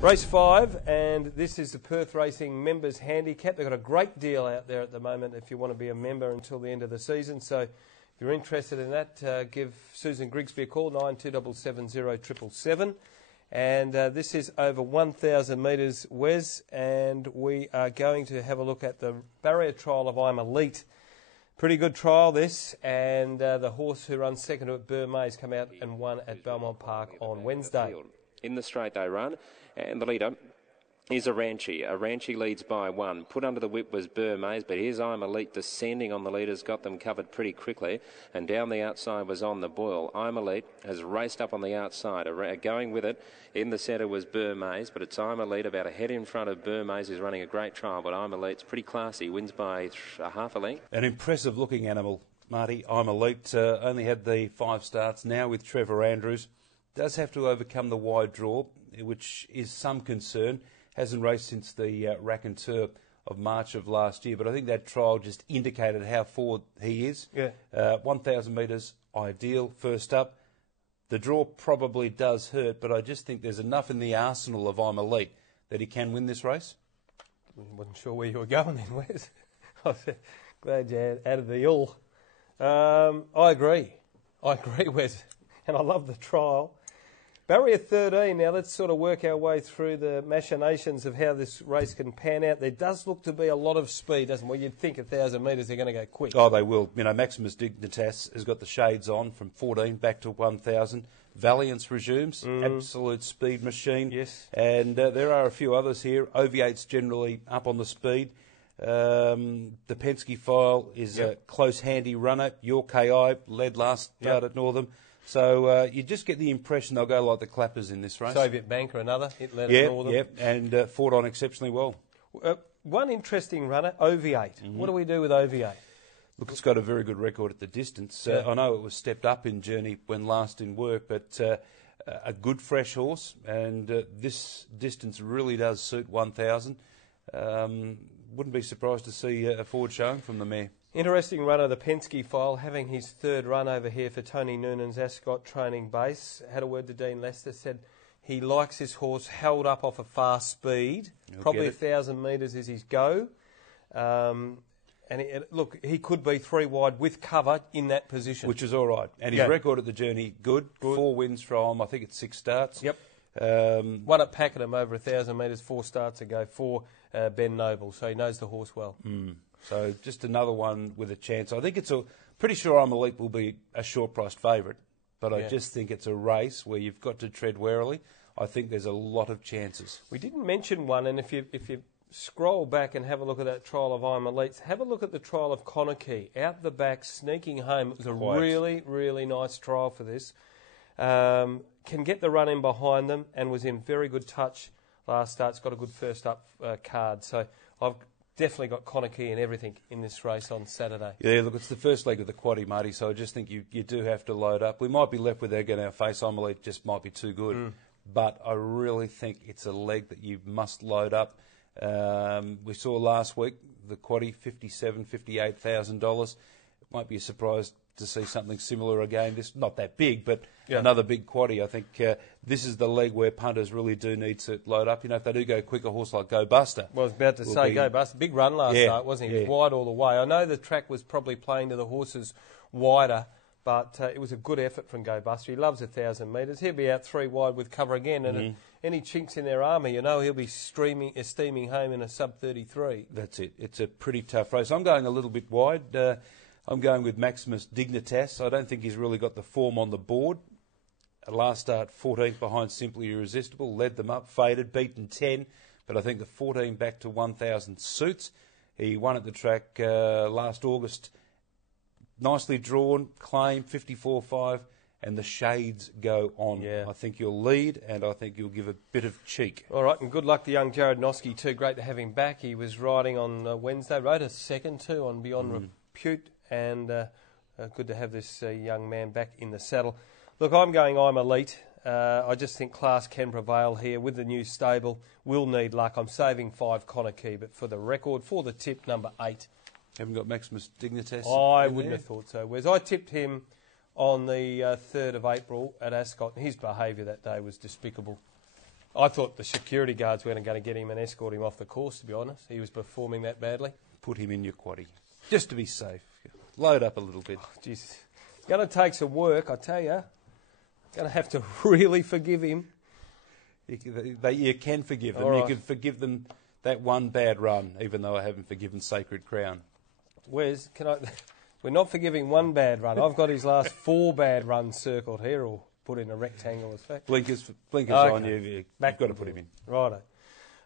Race 5, and this is the Perth Racing Members Handicap. They've got a great deal out there at the moment if you want to be a member until the end of the season. So if you're interested in that, give Susan Grigsby a call, 92770777. And this is over 1,000 metres, Wes, and we are going to have a look at the barrier trial of I'm Elite. Pretty good trial, this, and the horse who runs second at Burr Mays come out and won at Belmont Park on Wednesday. In the straight they run, and the leader is Aranchi. Aranchi leads by 1. Put under the whip was Burr Mays, but here's I'm Elite descending on the leaders, got them covered pretty quickly, and down the outside was On the Boil. I'm Elite has raced up on the outside. Going with it in the centre was Burr Mays, but it's I'm Elite about a head in front of Burr Mays, who's running a great trial, but I'm Elite's pretty classy, wins by a half a length. An impressive looking animal, Marty. I'm Elite only had the 5 starts, now with Trevor Andrews. Does have to overcome the wide draw, which is some concern. Hasn't raced since the raconteur of March of last year, but I think that trial just indicated how forward he is. Yeah. 1,000 metres, ideal, first up. The draw probably does hurt, but I just think there's enough in the arsenal of I'm Elite that he can win this race. Wasn't sure where you were going then, Wes. I was glad you added the all. I agree, Wes, and I love the trial. Barrier 13, now let's sort of work our way through the machinations of how this race can pan out. There does look to be a lot of speed, doesn't it? Well, you'd think 1,000 metres they're going to go quick. Oh, they will. You know, Maximus Dignitas has got the shades on from 14 back to 1,000. Valiance resumes, absolute speed machine. Yes. And there are a few others here. Oviate's generally up on the speed. The Penske File is a close, handy runner. Your KI led last start at Northam. So you just get the impression they'll go like the clappers in this race. Soviet Banker, another. It led at Northam. Yep, and fought on exceptionally well. One interesting runner, Oviate. What do we do with Oviate? Look, it's got a very good record at the distance. I know it was stepped up in Journey when last in work, but a good fresh horse, and this distance really does suit 1,000. Wouldn't be surprised to see a forward showing from the mare. Interesting runner, the Penske File, having his third run over here for Tony Noonan's Ascot training base. Had a word to Dean Lester, said he likes his horse held up off a fast speed. Probably 1,000 metres is his go. Look, he could be 3 wide with cover in that position. Which is all right. And his record at the Journey, good. 4 wins from, I think it's 6 starts. Yep. One at Pakenham over 1,000 metres 4 starts ago for Ben Noble, so he knows the horse well. So just another one with a chance. I think pretty sure I'm Elite will be a short-priced favourite, but I just think it's a race where you've got to tread warily. I think there's a lot of chances. We didn't mention one, and if you scroll back and have a look at that trial of I'm Elite, have a look at the trial of Conakry. Out the back, sneaking home. It was a really, really nice trial for this. Can get the run in behind them and was in very good touch last start. It's got a good first up card. So I've definitely got Conakry and everything in this race on Saturday. Yeah, look, it's the first leg of the quaddie, Marty, so I just think you do have to load up. We might be left with egg in our face. I'm Elite just might be too good. But I really think it's a leg that you must load up. We saw last week the quaddie, $57,000, $58,000. It might be a surprise to see something similar again. This not that big, but another big quaddie. I think this is the leg where punters really do need to load up. You know, if they do go quick, a horse like Go Buster. Well, I was about to say Go Buster. Big run last start, wasn't he? He was wide all the way. I know the track was probably playing to the horses wider, but it was a good effort from Go Buster. He loves 1,000 metres. He'll be out 3 wide with cover again, and any chinks in their armour, you know, he'll be steaming home in a sub-33. That's it. It's a pretty tough race. I'm going a little bit wide. I'm going with Maximus Dignitas. I don't think he's really got the form on the board. Last start, 14th behind Simply Irresistible. Led them up, faded, beaten 10. But I think the 14 back to 1,000 suits. He won at the track last August. Nicely drawn, claim, 54.5. And the shades go on. Yeah. I think you'll lead, and I think you'll give a bit of cheek. All right, and good luck to young Jared Noske too. Great to have him back. He was riding on Wednesday. Rode a second too on Beyond Repute. And good to have this young man back in the saddle. Look, I'm Elite. I just think class can prevail here with the new stable. Will need luck. I'm saving 5 Conakry, but for the record, for the tip, number 8. Haven't got Maximus Dignitas? I wouldn't have thought so, Wes. I tipped him on the 3rd of April at Ascot, and his behaviour that day was despicable. I thought the security guards weren't going to get him and escort him off the course, to be honest. He was performing that badly. Put him in your quaddie, just to be safe. Load up a little bit. Jeez, it's going to take some work, I tell you. Going to have to really forgive him. You can forgive them. Right. You can forgive them that one bad run, even though I haven't forgiven Sacred Crown. Wes, we're not forgiving one bad run. I've got his last 4 bad runs circled here, or put in a rectangle as fact. Blinkers Okay. on you. You've got to put him in. Righto.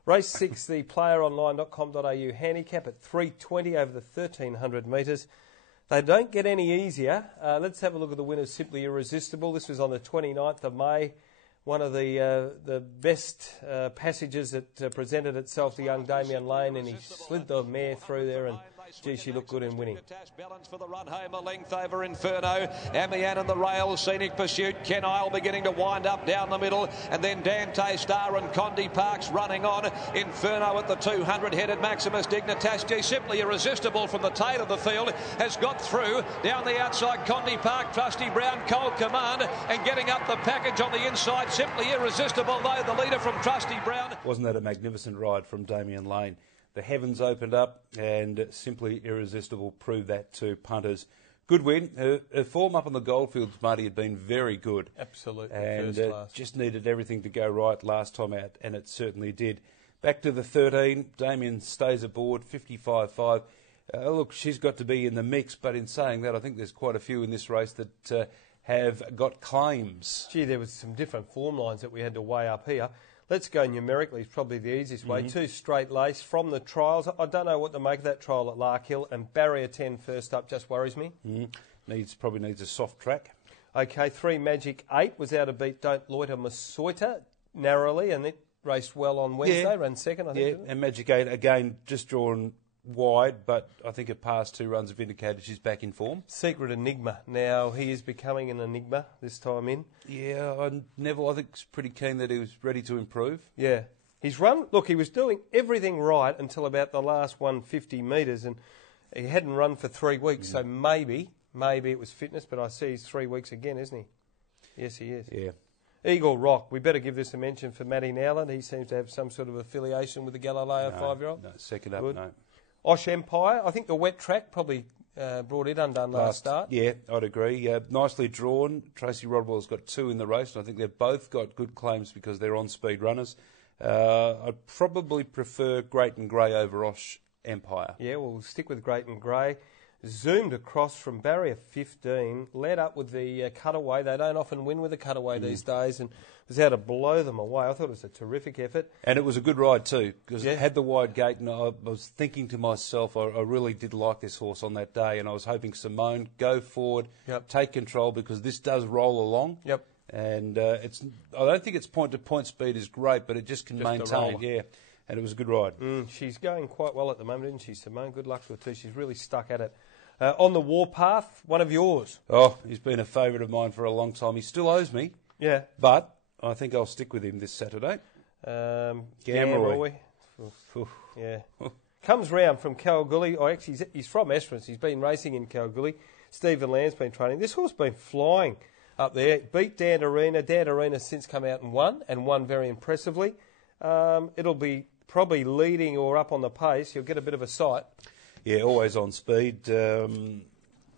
Race 6, the playeronline.com.au handicap at 3:20 over the 1,300 metres. They don't get any easier. Let's have a look at the winners. Simply Irresistible. This was on the 29th of May. One of the best passages that presented itself to young Damien Lane, and he slid the mare through there, and gee, she looked good in winning. Balance for the run home, a length over Inferno. Amian and the rails, Scenic Pursuit. Ken Isle beginning to wind up down the middle, and then Dante Star and Condi Parks running on. Inferno at the 200, headed Maximus Dignitas. Gee, Simply Irresistible from the tail of the field has got through. Down the outside, Condi Park, Trusty Brown, Cold Command, and getting up the package on the inside. Simply Irresistible, though, the leader from Trusty Brown. Wasn't that a magnificent ride from Damien Lane? The heavens opened up, and Simply Irresistible proved that to punters. Good win. Her form up on the Goldfields, Marty, had been very good. Absolutely. And first class. just needed everything to go right last time out, and it certainly did. Back to the 13, Damien stays aboard, 55.5. Look, she's got to be in the mix, but in saying that, I think there's quite a few in this race that have got claims. Gee, there was some different form lines that we had to weigh up here. Let's go numerically. It's probably the easiest way. 2 straight lace from the trials. I don't know what to make of that trial at Larkhill, and Barrier 10 first up just worries me. Probably needs a soft track. Okay, 3 Magic 8 was out of beat Don't Loiter Masoita narrowly, and it raced well on Wednesday, ran second, I think. Yeah, and Magic 8, again, just drawn wide, but I think her past 2 runs have indicated she's back in form. Secret Enigma. Now, he is becoming an enigma this time in. Yeah, Neville, I think, is pretty keen that he was ready to improve. Yeah. His run, look, he was doing everything right until about the last 150 metres, and he hadn't run for 3 weeks, so maybe it was fitness, but I see he's 3 weeks again, isn't he? Yes, he is. Yeah. Eagle Rock, we better give this a mention for Matty Nowland. He seems to have some sort of affiliation with the Galileo 5-year-old. No, second up, Good. no. Osh Empire, I think the wet track probably brought it undone last start. Yeah, I'd agree. Nicely drawn. Tracy Rodwell's got 2 in the race, and I think they've both got good claims because they're on-speed runners. I'd probably prefer Great and Grey over Osh Empire. Yeah, we'll stick with Great and Grey. Zoomed across from barrier 15, led up with the cutaway. They don't often win with a cutaway these days, and was able to blow them away. I thought it was a terrific effort. And it was a good ride too, because it had the wide gate, and I was thinking to myself, I really did like this horse on that day, and I was hoping Simone go forward, take control, because this does roll along. Yep. And I don't think its point-to-point speed is great, but it just can maintain. Yeah. And it was a good ride. She's going quite well at the moment, isn't she, Simone? Good luck to her too. She's really stuck at it. On the Warpath, one of yours. Oh, he's been a favourite of mine for a long time. He still owes me. Yeah. But I think I'll stick with him this Saturday. Gamroy. Yeah. Comes round from Kalgoorlie. Oh, actually, he's from Esperance. He's been racing in Kalgoorlie. Stephen Lamb's been training. This horse been flying up there. Beat Dan Arena. Dan Arena's since come out and won very impressively. It'll be probably leading or up on the pace. You'll get a bit of a sight. Yeah, always on speed. No.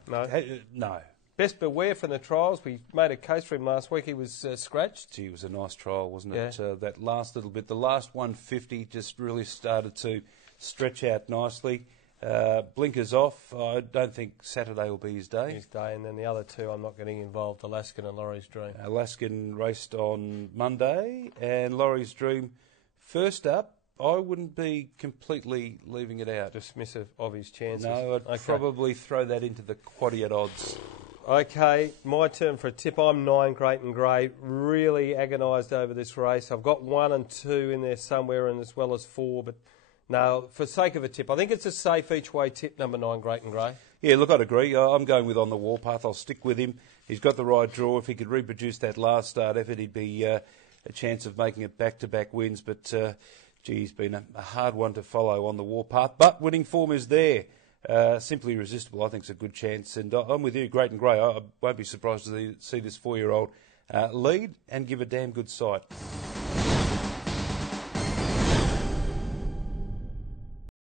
No. Best Beware from the trials. We made a case for him last week. He was scratched. Gee, it was a nice trial, wasn't Yeah. it? That last little bit. The last 150 just really started to stretch out nicely. Blinkers off. I don't think Saturday will be his day. His day, and then the other two I'm not getting involved, Alaskan and Laurie's Dream. Alaskan raced on Monday, and Laurie's Dream first up. I wouldn't be completely leaving it out. Dismissive of his chances. No, I'd probably throw that into the quaddy at odds. Okay, my turn for a tip. I'm 9 Great and Grey. Really agonised over this race. I've got 1 and 2 in there somewhere, and as well as 4. But no, for sake of a tip, I think it's a safe each way tip. Number 9 Great and Grey. Yeah, look, I'd agree. I'm going with On the Warpath. I'll stick with him. He's got the right draw. If he could reproduce that last start effort, he'd be a chance of making it back-to-back wins. But gee, he's been a hard one to follow On the Warpath. But winning form is there. Simply Irresistible, I think, is a good chance. And I'm with you, Great and Grey. I won't be surprised to see this 4-year-old lead and give a damn good sight.